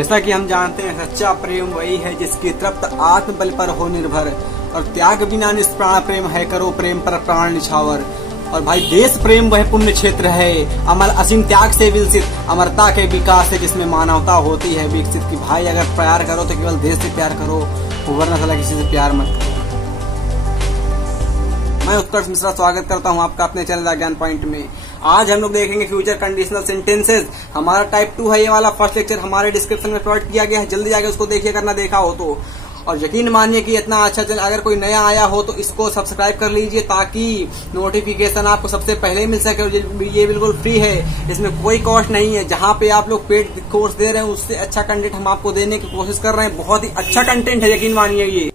जैसा कि हम जानते हैं, सच्चा प्रेम वही है जिसकी तृप्त आत्म बल पर हो निर्भर, और त्याग बिना निष्प्राण प्रेम है, करो प्रेम पर प्राण निछावर। और भाई देश प्रेम वह पुण्य क्षेत्र है, अमर असीम त्याग से विलसित, अमरता के विकास से जिसमें मानवता होती है विकसित। कि भाई अगर प्यार करो तो केवल देश से प्यार करो, वरना साला किसी से प्यार मत करो। मैं उत्कर्ष मिश्रा स्वागत करता हूं आपका अपने चैनल ज्ञान पॉइंट में। आज हम लोग देखेंगे फ्यूचर कंडीशनल सेंटेंसेस। हमारा टाइप 2 है, ये वाला फर्स्ट लेक्चर हमारे डिस्क्रिप्शन में प्रोवाइड किया गया है, जल्दी जाके उसको देखिए अगर ना देखा हो तो। और यकीन मानिए कि इतना अच्छा चैनल, अगर कोई नया आया हो तो इसको सब्सक्राइब कर लीजिए ताकि नोटिफिकेशन आपको सबसे पहले मिल सके। ये बिल्कुल फ्री है, इसमें कोई कॉस्ट नहीं है। जहाँ पे आप लोग पेड कोर्स दे रहे हैं उससे अच्छा कंटेंट हम आपको देने की कोशिश कर रहे हैं। बहुत ही अच्छा कंटेंट है, यकीन मानिए। ये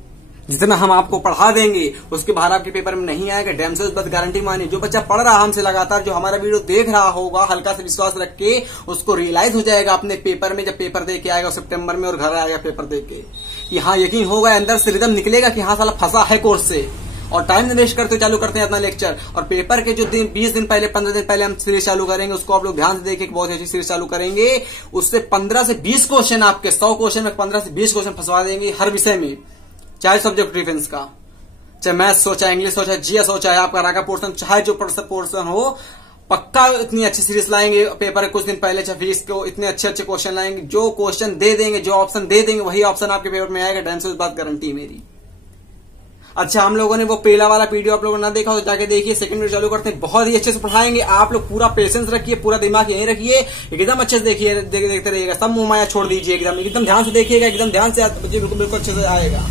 जितना हम आपको पढ़ा देंगे उसके बाहर आपके पेपर में नहीं आएगा, डैम से उस बात गारंटी मानिए। जो बच्चा पढ़ रहा हमसे लगातार, जो हमारा वीडियो देख रहा होगा, हल्का से विश्वास रख के उसको रियलाइज हो जाएगा अपने पेपर में, जब पेपर दे के आएगा सितंबर में और घर आएगा पेपर दे के, कि हाँ यकीन होगा, अंदर से रिदम निकलेगा कि हाँ साला फंसा है कोर्स से। और टाइम वेस्ट करते चालू करते हैं अपना लेक्चर। और पेपर के जो 20 दिन पहले 15 दिन पहले हम सीरीज चालू करेंगे, उसको आप लोग ध्यान से देखिए, बहुत अच्छी सीरीज चालू करेंगे। उससे 15 से 20 क्वेश्चन, आपके 100 क्वेश्चन में 15 से 20 क्वेश्चन फंसवा देंगे हर विषय में, चाहे सब्जेक्ट डिफेंस का, चाहे मैथ्स हो, चाहे इंग्लिश हो, चाहे जीएस हो, चाहे आपका रागा पोर्सन, चाहे जो पोर्सन हो। पक्का इतनी अच्छी सीरीज लाएंगे पेपर के कुछ दिन पहले, चाहे फीस को इतने अच्छे अच्छे क्वेश्चन लाएंगे। जो क्वेश्चन दे देंगे, जो ऑप्शन दे देंगे, वही ऑप्शन आपके पेपर में आएगा, डैम से उस बात गारंटी मेरी। अच्छा, हम लोगों ने वो पहला वाला वीडियो आप लोगों ने ना देखा तो जाके देखिए। सेकंड वीडियो चालू करते हैं, बहुत ही अच्छे से पढ़ाएंगे। आप लोग पूरा पेशेंस रखिए, पूरा दिमाग यहीं रखिए, एकदम अच्छे से देखिए, देखते रहिएगा, सब मुंह माया छोड़ दीजिए, एकदम ध्यान से देखिएगा, एकदम ध्यान से बिल्कुल अच्छे से आएगा।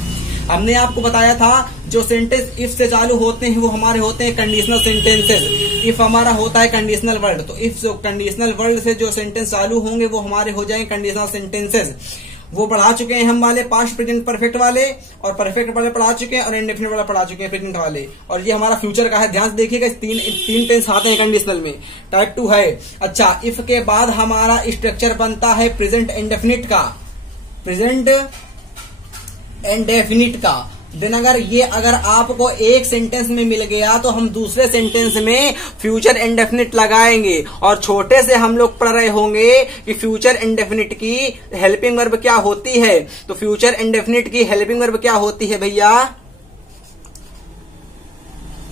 हमने आपको बताया था जो सेंटेंस इफ से चालू होते हैं वो हमारे होते हैं कंडीशनल सेंटेंसेस। इफ हमारा होता है कंडीशनल वर्ड, तो इफ कंडीशनल वर्ड से जो सेंटेंस चालू होंगे वो हमारे हो जाएंगे कंडीशनल सेंटेंसेस। वो पढ़ा चुके हैं हम वाले, पास्ट प्रेजेंट परफेक्ट वाले, और परफेक्ट वाले पढ़ा चुके हैं, और इंडेफिनिट वाला पढ़ा चुके हैं प्रेजेंट वाले। और ये हमारा फ्यूचर का है, ध्यान से देखिएगा, तीन टेंस आते हैं कंडीशनल में, टाइप 2 है। अच्छा, इफ के बाद हमारा स्ट्रक्चर बनता है प्रेजेंट इंडेफिनिट का, प्रेजेंट इंडेफिनिट का। देन अगर आपको एक सेंटेंस में मिल गया तो हम दूसरे सेंटेंस में फ्यूचर इंडेफिनिट लगाएंगे। और छोटे से हम लोग पढ़ रहे होंगे कि फ्यूचर इंडेफिनिट की हेल्पिंग वर्ब क्या होती है। तो फ्यूचर इंडेफिनिट की हेल्पिंग वर्ब क्या होती है भैया?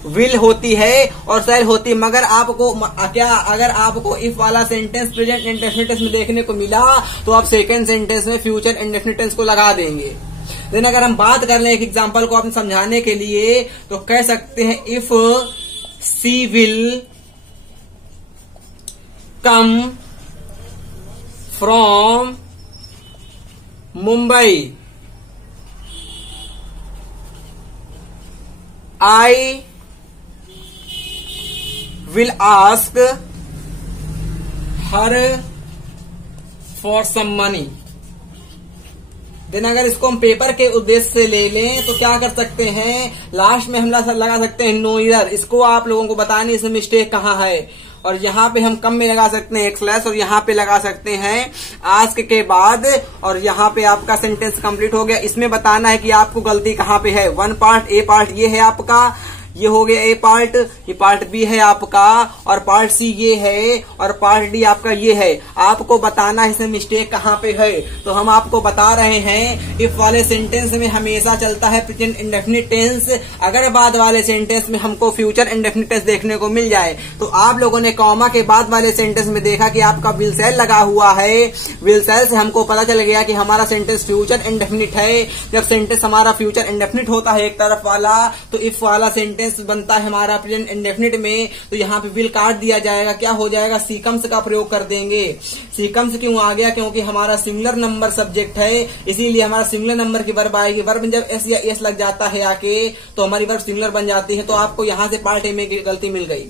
विल होती है और शैल होती है। मगर आपको अगर आपको इफ वाला सेंटेंस प्रेजेंट इंडेफिनिट में देखने को मिला तो आप सेकेंड सेंटेंस में फ्यूचर इंडेफिनिट को लगा देंगे। देन अगर हम बात कर लें एक एग्जांपल को आपने समझाने के लिए, तो कह सकते हैं if she will come from Mumbai, I will ask her for some money. Then अगर इसको हम पेपर के उद्देश्य से ले लें तो क्या कर सकते हैं, लास्ट में हम लगा सकते हैं नो ईयर। इसको आप लोगों को बताने इसमें मिस्टेक कहाँ है। और यहाँ पे हम कम में लगा सकते हैं एक स्लैश, और यहाँ पे लगा सकते हैं आस्क के बाद, और यहाँ पे आपका सेंटेंस कंप्लीट हो गया। इसमें बताना है कि आपको गलती कहाँ पे है। वन पार्ट, ए पार्ट ये है आपका, ये हो गया ए पार्ट, ये पार्ट बी है आपका, और पार्ट सी ये है, और पार्ट डी आपका ये है। आपको बताना है इसमें मिस्टेक कहाँ पे है। तो हम आपको बता रहे हैं इफ वाले सेंटेंस में हमेशा चलता है प्रेजेंट इंडेफिनिट टेंस। अगर बाद वाले सेंटेंस में हमको फ्यूचर इंडेफिनिट टेंस देखने को मिल जाए, तो आप लोगों ने कॉमा के बाद वाले सेंटेंस में देखा कि आपका विल सेल लगा हुआ है। विल सेल से हमको पता चल गया कि हमारा सेंटेंस फ्यूचर इंडेफिनिट है। जब सेंटेंस हमारा फ्यूचर इंडेफिनिट होता है एक तरफ वाला, तो इफ वाला सेंटेंस बनता है हमारा प्रेजेंट इंडेफिनिट में, तो यहाँ पे विल काट दिया जाएगा। क्या हो जाएगा, सीकम्स का प्रयोग कर देंगे। सीकम्स क्यों आ गया? क्योंकि हमारा सिंगुलर नंबर सब्जेक्ट है, इसीलिए हमारा सिंगुलर नंबर की वर्ब आएगी। वर्ब में जब एस या एस लग जाता है आके, तो हमारी वर्ब सिंगुलर बन जाती है। तो आपको यहाँ से पार्ट ए में गलती मिल गई।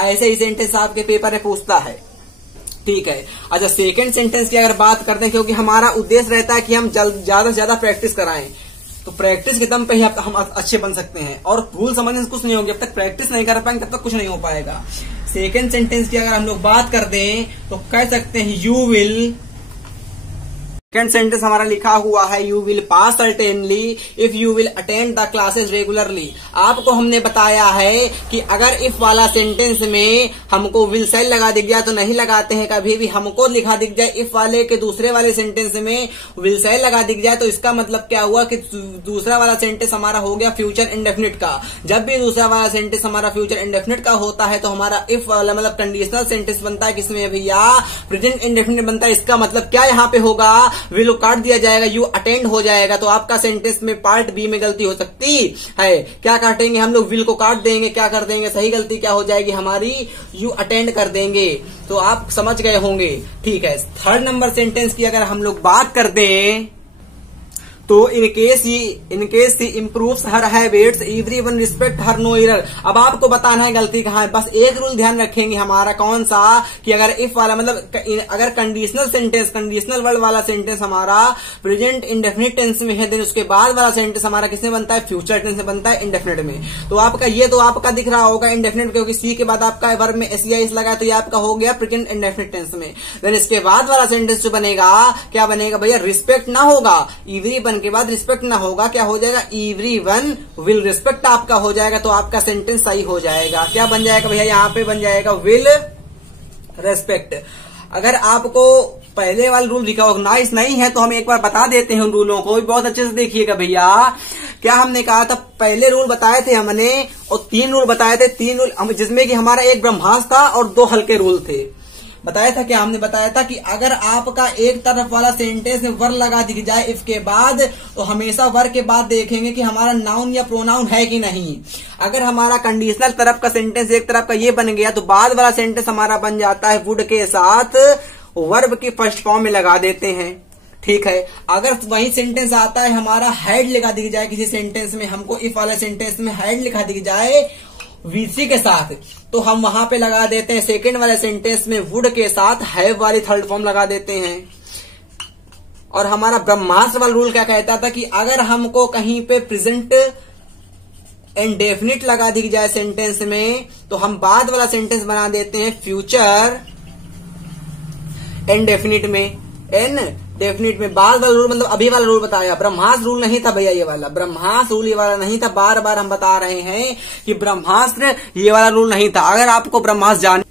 ऐसे ही सेंटेंस आपके पेपर में पूछता है, ठीक है। अच्छा, सेकेंड सेंटेंस की अगर बात करते हैं, क्योंकि हमारा उद्देश्य रहता है कि हम ज्यादा से ज्यादा प्रैक्टिस कराएं, तो प्रैक्टिस के दम पे ही हम अच्छे बन सकते हैं। और भूल समझने से कुछ नहीं होगी, जब तक प्रैक्टिस नहीं कर पाएंगे तब तक कुछ नहीं हो पाएगा। सेकेंड सेंटेंस की अगर हम लोग बात कर दें तो कह सकते हैं यू विल सेकंड सेंटेंस हमारा लिखा हुआ है you will pass certainly if you will attend the classes regularly. आपको हमने बताया है कि अगर इफ वाला सेंटेंस में हमको विल सेल लगा दिख जाए तो नहीं लगाते हैं कभी भी। हमको लिखा दिख जाए इफ वाले के दूसरे वाले सेंटेंस में विल सेल लगा दिख जाए तो इसका मतलब क्या हुआ कि दूसरा वाला सेंटेंस हमारा हो गया फ्यूचर इंडेफिनिट का। जब भी दूसरा वाला सेंटेंस हमारा फ्यूचर इंडेफिनिट का होता है तो हमारा इफ वाला मतलब कंडीशनल सेंटेंस बनता है किसमें भैया, प्रेजेंट इंडेफिनिट बनता है। इसका मतलब क्या यहाँ पे होगा, विल काट दिया जाएगा, यू अटेंड हो जाएगा। तो आपका सेंटेंस में पार्ट बी में गलती हो सकती है। क्या काटेंगे हम लोग, विल को काट देंगे, क्या कर देंगे, सही गलती क्या हो जाएगी हमारी, यू अटेंड कर देंगे। तो आप समझ गए होंगे, ठीक है। थर्ड नंबर सेंटेंस की अगर हम लोग बात करते हैं तो in case he improves her habits everyone respect her no error. अब आपको बताना है गलती कहाँ है। बस एक रूल ध्यान रखेंगे हमारा, कौन सा, कि अगर इफ वाला मतलब अगर कंडीशनल सेंटेंस, कंडीशनल वर्ड वाला सेंटेंस हमारा प्रेजेंट इंडेफिनिट टेंस में है, देन उसके बाद वाला सेंटेंस हमारा किसमें बनता है, फ्यूचर टेंस में बनता है, इंडेफिनिट में। तो आपका ये तो आपका दिख रहा होगा इंडेफिनिट, क्योंकि सी के बाद आपका वर्ब में एस लगा है तो ये आपका हो गया प्रेजेंट इंडेफिनिट टेंस में। देन इसके बाद वाला सेंटेंस जो बनेगा, क्या बनेगा भैया, रिस्पेक्ट ना होगा, एवरी के बाद रिस्पेक्ट ना होगा, क्या हो जाएगा, एवरीवन विल रिस्पेक्ट आपका हो जाएगा। तो आपका सेंटेंस सही हो जाएगा। क्या बन जाएगा भैया, यहाँ पे बन जाएगा विल रेस्पेक्ट। अगर आपको पहले वाला रूल रिकॉग्नाइज नहीं है तो हम एक बार बता देते हैं उन रूलों को, बहुत अच्छे से देखिएगा भैया। क्या हमने कहा था, पहले रूल बताए थे हमने और 3 रूल बताए थे, 3 रूल जिसमें कि हमारा एक ब्रह्मास्त्र था और 2 हल्के रूल थे। बताया था क्या हमने बताया था कि अगर आपका एक तरफ वाला सेंटेंस में वर लगा दिख जाए इफ के बाद, तो हमेशा वर के बाद देखेंगे कि हमारा नाउन या प्रोनाउन है कि नहीं। अगर हमारा कंडीशनल तरफ का सेंटेंस एक तरफ का ये बन गया तो बाद वाला सेंटेंस हमारा बन जाता है वुड के साथ वर्ब की फर्स्ट फॉर्म में लगा देते हैं, ठीक है। अगर वही सेंटेंस आता है हमारा हैड लिखा दिख जाए किसी सेंटेंस में, हमको इफ वाले सेंटेंस में हैड लिखा दिख जाए वीसी के साथ, तो हम वहां पे लगा देते हैं सेकंड वाले सेंटेंस में वुड के साथ हैव वाली थर्ड फॉर्म लगा देते हैं। और हमारा ब्रह्मास्त्र वाला रूल क्या कहता था कि अगर हमको कहीं पे प्रेजेंट इंडेफिनिट लगा दिख जाए सेंटेंस में तो हम बाद वाला सेंटेंस बना देते हैं फ्यूचर इंडेफिनिट में, डेफिनिट में। बाद वाला रूल मतलब अभी वाला रूल बताया, ब्रह्मास्त्र रूल नहीं था भैया, ये वाला ब्रह्मास्त्र रूल ये वाला नहीं था। बार बार हम बता रहे हैं कि ब्रह्मास्त्र ये वाला रूल नहीं था। अगर आपको ब्रह्मास्त्र जाने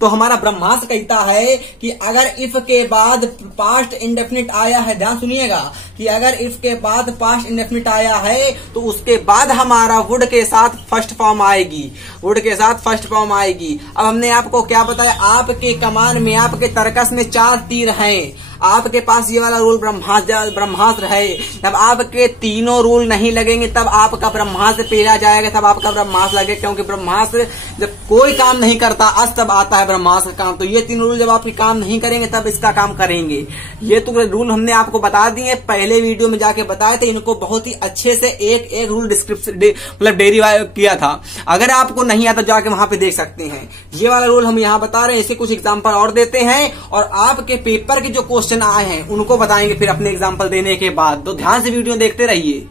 तो हमारा ब्रह्मास्त्र कहता है कि अगर इफ के बाद पास्ट इंडेफिनिट आया है, ध्यान सुनिएगा, कि अगर इफ के बाद पास्ट इंडेफिनिट आया है तो उसके बाद हमारा वुड के साथ फर्स्ट फॉर्म आएगी, वुड के साथ फर्स्ट फॉर्म आएगी। अब हमने आपको क्या बताया, आपके कमान में, आपके तर्कस में 4 तीर हैं, आपके पास ये वाला रूल ब्रह्मास्त्र है। जब आपके तीनों रूल नहीं लगेंगे तब आपका ब्रह्मास्त्र पेला जाएगा, तब आपका ब्रह्मास्त्र लगेगा। क्योंकि ब्रह्मास्त्र जब कोई काम नहीं करता आज तब आता है ब्रह्मास्त्र काम। तो ये 3 रूल जब आपके काम नहीं करेंगे तब इसका काम करेंगे। ये तो रूल हमने आपको बता दिए, पहले वीडियो में जाके बताए थे। इनको बहुत ही अच्छे से एक रूल डिस्क्रिप्शन मतलब डेरिवाइव किया था। अगर आपको नहीं आता जाके वहां पे देख सकते हैं। ये वाला रूल हम यहाँ बता रहे हैं, इसके कुछ एग्जाम्पल और देते हैं और आपके पेपर के जो क्वेश्चन आए हैं उनको बताएंगे फिर अपने एग्जाम्पल देने के बाद। तो ध्यान से वीडियो देखते रहिए।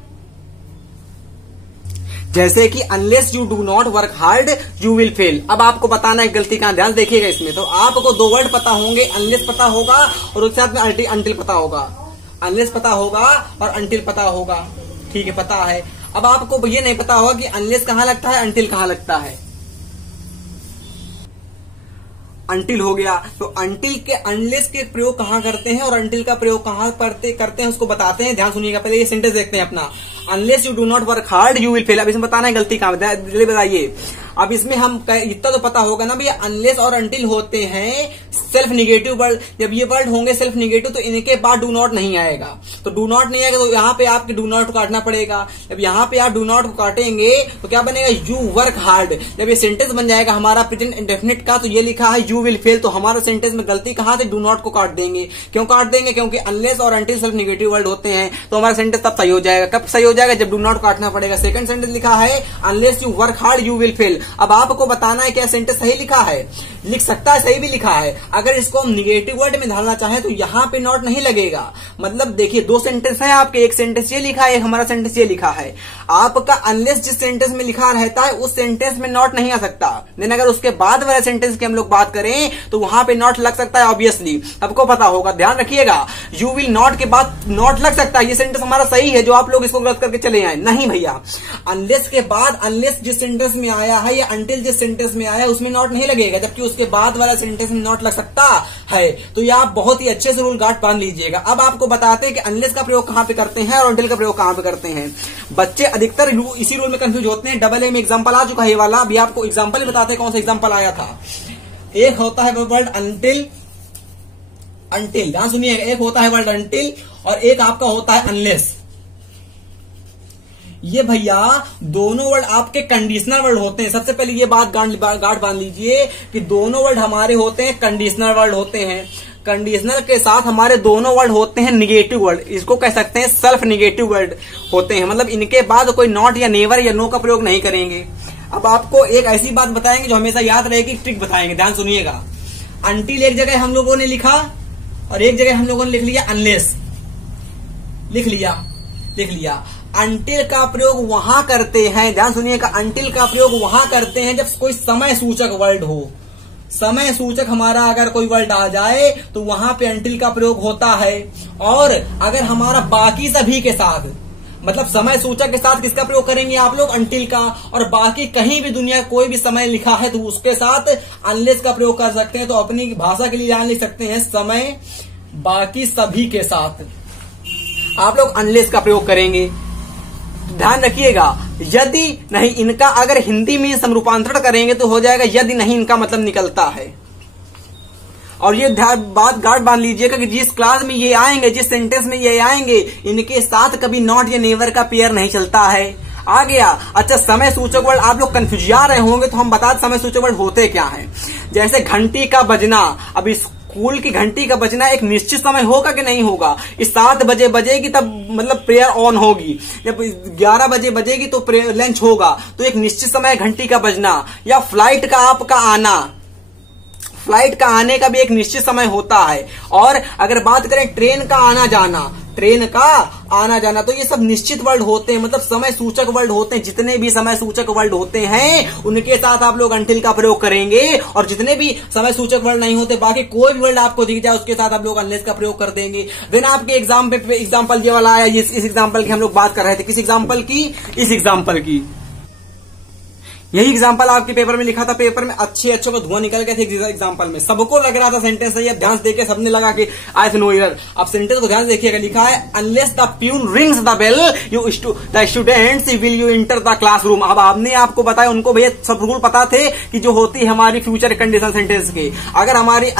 जैसे कि unless you do not work hard you will fail. अब आपको बताना है गलती कहां, ध्यान देखिएगा इसमें। तो आपको 2 वर्ड पता होंगे, अनलेस पता होगा और उसके साथ में अंटिल पता होगा। अनलेस पता होगा और अंटिल पता होगा, ठीक है, पता है। अब आपको ये नहीं पता होगा कि अनलेस कहां लगता है, अंटिल कहां लगता है। अंटिल हो गया तो अंटिल के अनलेस के प्रयोग कहां करते हैं और अंटिल का प्रयोग कहां करते हैं उसको बताते हैं। ध्यान सुनिएगा, पहले ये सेंटेंस देखते हैं अपना, unless you do not work hard you will fail. अब इसमें बताना है गलती कहां, जल्दी बताइए। अब इसमें हम इतना तो पता होगा ना भैया, अनलेस और अंटिल होते हैं सेल्फ निगेटिव वर्ड। जब ये वर्ड होंगे सेल्फ निगेटिव तो इनके बाद डू नॉट नहीं आएगा। तो डू नॉट नहीं आएगा तो यहाँ पे आपके डू नॉट को काटना पड़ेगा। जब यहाँ पे आप डू नॉट को काटेंगे तो क्या बनेगा, यू वर्क हार्ड। जब ये सेंटेंस बन जाएगा हमारा प्रेजेंट इंडेफिनिट का, तो ये लिखा है यू विल फेल, तो हमारा सेंटेंस में गलती कहां से, डू नॉट को काट देंगे। क्यों काट देंगे, क्योंकि अनलेस और अंटिल सेल्फ निगेटिव वर्ड होते हैं। तो हमारा सेंटेंस तब सही हो जाएगा। कब सही हो जाएगा, जब डू नॉट काटना पड़ेगा। सेकंड सेंटेंस लिखा है unless you work hard you will fail. अब आपको बताना है क्या सेंटेंस सही लिखा है, लिख सकता है, सही भी लिखा है। अगर इसको हम निगेटिव वर्ड में ढालना चाहें तो यहाँ पे नॉट नहीं लगेगा। मतलब देखिए, दो सेंटेंस है आपके, एक सेंटेंस ये लिखा है, एक हमारा सेंटेंस ये लिखा है। आपका अनलेस जिस सेंटेंस में लिखा रहता है उस सेंटेंस में नॉट नहीं आ सकता, लेकिन अगर उसके बाद वाले सेंटेंस की हम लोग बात करें तो वहां पे नॉट लग सकता है। ऑब्वियसली सबको पता होगा, ध्यान रखिएगा, यू विल नॉट के बाद नॉट लग सकता है। ये सेंटेंस हमारा सही है, जो आप लोग इसको गलत करके चले आए। नहीं भैया, अनलेस के बाद अनलेस जिस सेंटेंस में आया है या अंटिल जिस सेंटेंस में आया है उसमें नॉट नहीं लगेगा, जबकि उसके बाद वाला सेंटेंस में नॉट लग सकता है। तो ये आप बहुत ही अच्छे से रूल गार्ड बांध लीजिएगा। अब आपको बताते हैं कि अनलेस का प्रयोग कहां पे करते हैं और अंटिल का प्रयोग कहां पे करते हैं। बच्चे अधिकतर इसी रूल में कंफ्यूज होते हैं। डबल ए में एग्जांपल आ चुका है वाला, अभी आपको एग्जांपल बताते हैं कौन सा एग्जांपल आया था। एक होता है वर्ड अंटिल, अंटिल ध्यान सुनिएगा, एक होता है वर्ड अंटिल और एक आपका होता है अनलेस। ये भैया दोनों वर्ड आपके कंडीशनल वर्ड होते हैं। सबसे पहले ये बात गार्ड बांध लीजिए कि दोनों वर्ड हमारे होते हैं कंडीशनल वर्ड होते हैं। कंडीशनल के साथ हमारे दोनों वर्ड होते हैं निगेटिव वर्ड, इसको कह सकते हैं सेल्फ निगेटिव वर्ड होते हैं। मतलब इनके बाद कोई नॉट या नेवर या नो का प्रयोग नहीं करेंगे। अब आपको एक ऐसी बात बताएंगे जो हमेशा याद रहेगी, ट्रिक बताएंगे, ध्यान सुनिएगा। अंटिल एक जगह हम लोगों ने लिखा और एक जगह हम लोगों ने लिख लिया अनलेस, लिख लिया। अंटिल का प्रयोग वहां करते हैं, ध्यान सुनिएगा, अंटिल का प्रयोग वहां करते हैं जब कोई समय सूचक वर्ड हो। समय सूचक हमारा अगर कोई वर्ड आ जाए तो वहां पे अंटिल का प्रयोग होता है। और अगर हमारा बाकी सभी के साथ, मतलब समय सूचक के साथ किसका प्रयोग करेंगे आप लोग? अंटिल का। और बाकी कहीं भी दुनिया कोई भी समय लिखा है तो उसके साथ अनलेस का प्रयोग कर सकते हैं। तो अपनी भाषा के लिए ध्यान लिख सकते हैं, समय बाकी सभी के साथ आप लोग अनलेस का प्रयोग करेंगे। ध्यान रखिएगा, यदि नहीं इनका अगर हिंदी में हम रूपांतरण करेंगे तो हो जाएगा यदि नहीं, इनका मतलब निकलता है। और ये बात गार्ड बांध लीजिएगा कि जिस क्लास में ये आएंगे, जिस सेंटेंस में ये आएंगे, इनके साथ कभी नॉट या नेवर का पेयर नहीं चलता है। आ गया। अच्छा, समय सूचक वर्ड आप लोग कंफ्यूज आ रहे होंगे तो हम बता दें समय सूचक वर्ड होते क्या हैं। जैसे घंटी का बजना, अब स्कूल की घंटी का बजना एक निश्चित समय होगा कि नहीं होगा? इस 7 बजे बजेगी तब मतलब प्रेयर ऑन होगी, जब 11 बजे बजेगी तो लंच होगा। तो एक निश्चित समय घंटी का बजना। या फ्लाइट का आपका आना, फ्लाइट का आने का भी एक निश्चित समय होता है। और अगर बात करें ट्रेन का आना जाना, ट्रेन का आना जाना, तो ये सब निश्चित वर्ड होते हैं, मतलब समय सूचक वर्ड होते हैं। जितने भी समय सूचक वर्ड होते हैं उनके साथ आप लोग अंटिल का प्रयोग करेंगे। और जितने भी समय सूचक वर्ड नहीं होते, बाकी कोई भी वर्ड आपको दिख जाए उसके साथ आप लोग अनलेस का प्रयोग कर देंगे। देन आपके एग्जाम्पल ये वाला आया, इस एग्जाम्पल की हम लोग बात कर रहे थे। किस एग्जाम्पल की? इस एग्जाम्पल की। यही एग्जांपल आपके पेपर में लिखा था, पेपर में अच्छे को धुआं निकल गए थे एग्जांपल में। सबको लग रहा था सेंटेंस सही है, ध्यान से देखिए, सबने लगा कि आई नो एरर। अब सेंटेंस को ध्यान से देखिएगा, लिखा है unless the peon rings the bell the students will you enter the classroom. अब आपने आपको बताया, उनको भैया सब रूल पता थे कि जो होती है हमारी फ्यूचर कंडीशनल सेंटेंस के। अगर हमारी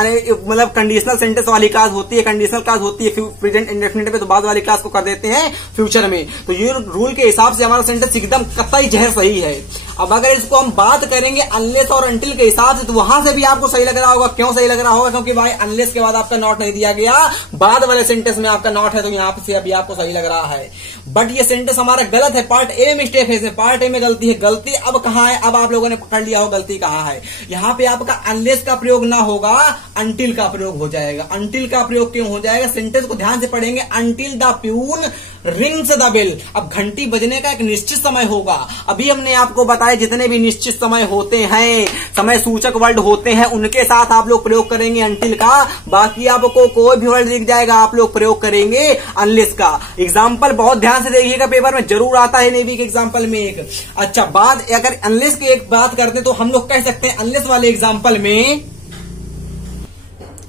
मतलब कंडीशनल सेंटेंस वाली क्लास होती है, कंडीशनल क्लास होती है प्रेजेंट इंडेफिनिट पे, तो बाद वाली क्लास को कर देते हैं फ्यूचर में। तो ये रूल के हिसाब से हमारा सेंटेंस एकदम कतई जहर सही है। अब अगर इसको हम बात करेंगे अनलेस और अंटिल के हिसाब से तो वहां से भी आपको सही लग रहा होगा। क्यों सही लग रहा होगा? क्योंकि भाई अनलेस के बाद आपका नॉट नहीं दिया गया, बाद वाले सेंटेंस में आपका नॉट है, तो यहां से अभी आपको सही लग रहा है। बट ये सेंटेंस हमारा गलत है, पार्ट ए में मिस्टेक है, इसमें पार्ट ए में गलती है। गलती अब कहां है? अब आप लोगों ने पकड़ लिया हो गलती कहां है। यहां पे आपका अनलेस का प्रयोग ना होगा, अंटिल का प्रयोग हो जाएगा। अंटिल का प्रयोग क्यों हो जाएगा? सेंटेंस को ध्यान से पढ़ेंगे, until the peon rings the bell. अब घंटी बजने का एक निश्चित समय होगा। अभी हमने आपको बताया जितने भी निश्चित समय होते हैं, समय सूचक वर्ड होते हैं, उनके साथ आप लोग प्रयोग करेंगे अंटिल का। बाकी आपको कोई भी वर्ड दिख जाएगा आप लोग प्रयोग करेंगे अनलेस का। एग्जाम्पल बहुत ध्यान से देखिएगा, पेपर में जरूर आता है नेवी के एग्जाम्पल में एक। अच्छा, बात अगर अनलेस की एक बात करते तो हम लोग कह सकते हैं अनलेस वाले एग्जाम्पल में,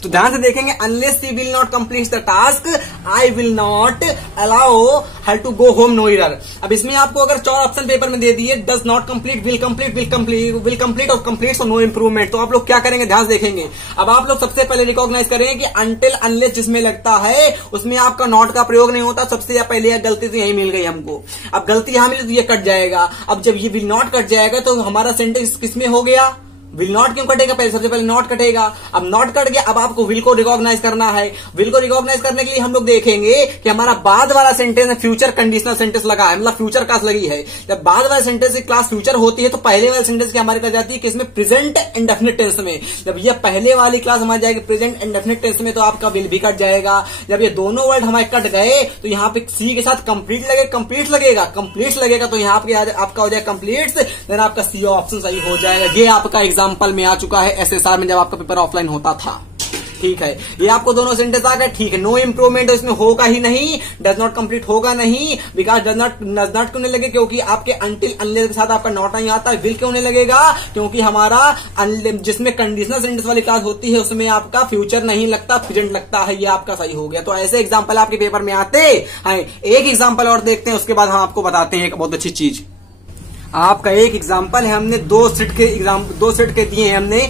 तो ध्यान से देखेंगे, unless she will not complete the task I will not allow her to go home no error. अब इसमें आपको अगर 4 ऑप्शन पेपर में दे दिए, does not complete, will complete और कंप्लीट और नो इंप्रूवमेंट, तो आप लोग क्या करेंगे? ध्यान से देखेंगे। अब आप लोग सबसे पहले रिकॉग्नाइज करेंगे कि अनटिल अनलेस जिसमें लगता है उसमें आपका नॉट का प्रयोग नहीं होता। सबसे पहले गलती तो यही मिल गई हमको। अब गलती यहां मिली तो ये कट जाएगा। अब जब ये विल नॉट कट जाएगा तो हमारा सेंटेंस किसमें हो गया? विल नॉट क्यों कटेगा, पहले सबसे पहले नॉट कटेगा। अब नॉट कट गया, अब आपको विल को रिकॉग्नाइज करना है। विल को रिकॉग्नाइज करने के लिए हम लोग देखेंगे कि हमारा बाद वाला सेंटेंस में फ्यूचर कंडीशनल सेंटेंस लगा है, मतलब फ्यूचर क्लास लगी है। जब बाद वाले सेंटेंस की क्लास फ्यूचर होती है तो पहले वाले सेंटेंस की हमारी कर जाती है किसमें, प्रेजेंट इंडेफिनिट टेंस में। जब ये पहले वाली क्लास हमारी जाएगी प्रेजेंट इंडेफिनिट टेंस में तो आपका विल भी कट जाएगा। जब ये दोनों वर्ड हमारे कट गए तो यहाँ पे सी के साथ कंप्लीट लगेगा तो यहाँ पे आपका हो जाएगा कंप्लीट्स, देन आपका सी ऑप्शन सही हो जाएगा। ये आपका एग्जांपल में आ चुका है एसएसआर में जब आपका पेपर ऑफलाइन होता था। ठीक है, ये आपको दोनों सेंटेंस आ गए। ठीक है, नो इंप्रूवमेंट इसमें होगा ही नहीं, डज नॉट कंप्लीट होगा नहीं, बिकॉज डज नॉट क्यों नहीं लगे, क्योंकि आपके अंटिल अनलेस के साथ आपका नॉट नहीं आता है। विल क्यों नहीं लगेगा, क्योंकि हमारा जिसमें कंडीशनल सेंटेंस वाली क्लास होती है उसमें आपका फ्यूचर नहीं लगता, प्रेजेंट लगता है। ये आपका सही हो गया। तो ऐसे एग्जाम्पल आपके पेपर में आते हैं। एक एग्जाम्पल और देखते हैं, उसके बाद हम आपको बताते हैं एक बहुत अच्छी चीज। आपका एक एग्जाम्पल है, हमने दो सेट के दिए हैं हमने,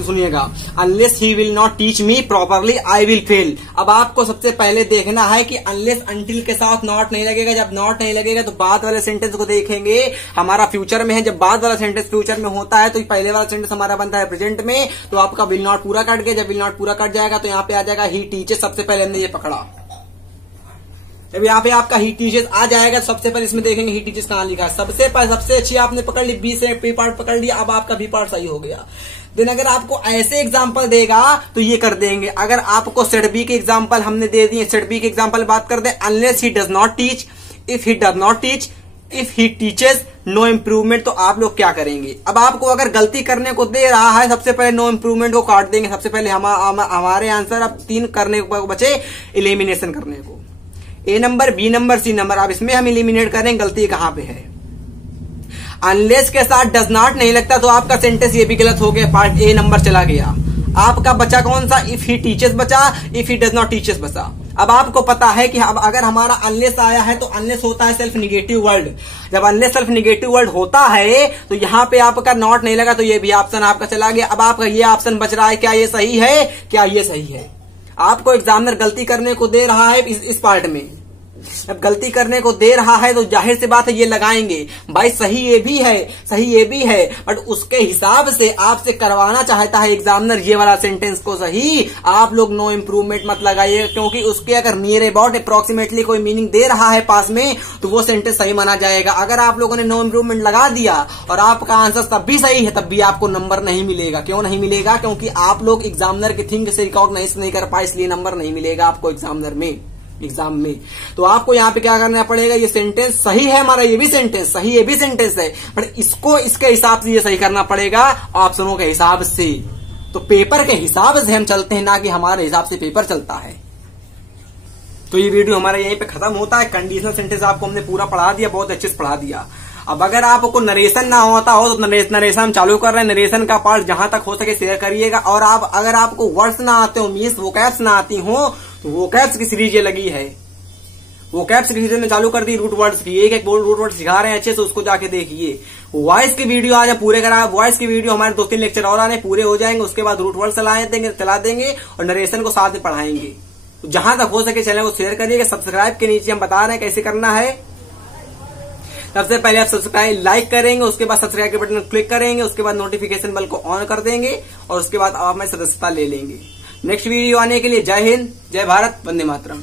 सुनिएगा। Unless he will not teach me properly I will fail. अब आपको सबसे पहले देखना है कि अनलेस अंटिल के साथ नॉट नहीं लगेगा। जब नॉट नहीं लगेगा तो बाद वाले सेंटेंस को देखेंगे, हमारा फ्यूचर में है। जब बाद वाला सेंटेंस फ्यूचर में होता है तो पहले वाला सेंटेंस हमारा बनता है प्रेजेंट में, तो आपका विल नॉट पूरा कट गया। जब विल नॉट पूरा कट जाएगा तो यहाँ पे आ जाएगा ही टीचेस। सबसे पहले हमने ये पकड़ा। जब यहाँ पे आपका ही टीचर्स आ जाएगा, सबसे पहले इसमें देखेंगे ही टीचर्स कहाँ लिखा है। सबसे अच्छी आपने पकड़ ली, बी से पी पार्ट पकड़ लिया। अब आपका बी पार्ट सही हो गया। देन अगर आपको ऐसे एग्जांपल देगा तो ये कर देंगे। अगर आपको सेट बी के एग्जांपल हमने दे दिए, सेट बी के एग्जांपल बात कर दे। Unless he does not teach, if he does not teach, if he teaches, no improvement. तो आप लोग क्या करेंगे, अब आपको अगर गलती करने को दे रहा है, सबसे पहले नो इम्प्रूवमेंट को काट देंगे। सबसे पहले हमारे आंसर अब 3 करने को बचे, इलिमिनेशन करने को। A number, B number, C number. अब इसमें हम इलिमिनेट करें गलती कहां पे है। अनलेस के साथ डज नॉट नहीं लगता तो आपका सेंटेंस ये भी गलत हो गया, पार्ट ए नंबर चला गया। आपका बचा कौन सा, इफ ही टीचर्स बचा, if he does not teachers बचा। अब आपको पता है कि अब अगर हमारा अनलेस आया है तो अनलेस होता है सेल्फ निगेटिव वर्ड। जब अनलेस सेल्फ निगेटिव वर्ड होता है तो यहाँ पे आपका नॉट नहीं लगा तो ये भी ऑप्शन आपका चला गया। अब आपका ये ऑप्शन बच रहा है, क्या ये सही है, क्या ये सही है। आपको एग्जामिनर गलती करने को दे रहा है इस पार्ट में। अब गलती करने को दे रहा है तो जाहिर सी बात है ये लगाएंगे। भाई सही ये भी है, बट उसके हिसाब से आपसे करवाना चाहता है एग्जामिनर ये वाला सेंटेंस को सही। आप लोग नो इम्प्रूवमेंट मत लगाइए, क्योंकि उसके अगर नियर अबाउट अप्रोक्सीमेटली कोई मीनिंग दे रहा है पास में तो वो सेंटेंस सही माना जाएगा। अगर आप लोगों ने नो इम्प्रूवमेंट लगा दिया और आपका आंसर तब भी सही है, तब भी आपको नंबर नहीं मिलेगा। क्यों नहीं मिलेगा, क्योंकि आप लोग एग्जामिनर की थिंक से रिकॉग्नाइज नहीं कर पाए, इसलिए नंबर नहीं मिलेगा आपको एग्जामिनर में, एग्जाम में। तो आपको यहाँ पे क्या करना पड़ेगा, ये सेंटेंस सही है हमारा, ये भी सेंटेंस सही, ये भी सेंटेंस है, बट इसको इसके हिसाब से ये सही करना पड़ेगा, ऑप्शनों के हिसाब से। तो पेपर के हिसाब से हम चलते हैं, ना कि हमारे हिसाब से पेपर चलता है। तो ये वीडियो हमारा यहीं पे खत्म होता है। कंडीशनल सेंटेंस आपको हमने पूरा पढ़ा दिया, बहुत अच्छे से पढ़ा दिया। अब अगर आपको नरेशन ना होता हो तो नरेशन हम चालू कर रहे हैं। नरेशन का पार्ट जहां तक हो सके शेयर करिएगा। और आप अगर आपको वर्ड्स ना आते हो, मीन्स वोकैब्स ना आती हो, तो वोकैब्स की सीरीज ये लगी है। वोकैब्स की सीरीज में चालू कर दी रूट वर्ड्स की, एक रूट वर्ड सिखा रहे हैं अच्छे से, उसको जाके देखिए। वॉइस की वीडियो आज पूरे करा, वॉइस की वीडियो हमारे 2-3 लेक्चर और आने पूरे हो जाएंगे। उसके बाद रूट वर्ड चला देंगे और नरेशन को साथ में पढ़ाएंगे। तो जहां तक हो सके चैनल को शेयर करिएगा। सब्सक्राइब के नीचे हम बता रहे हैं कैसे करना है। सबसे पहले आप सब्सक्राइब लाइक करेंगे, उसके बाद सब्सक्राइब के बटन पर क्लिक करेंगे, उसके बाद नोटिफिकेशन बेल को ऑन कर देंगे और उसके बाद आप हमारी सदस्यता ले लेंगे। नेक्स्ट वीडियो आने के लिए जय हिंद, जय भारत, वंदे मातरम।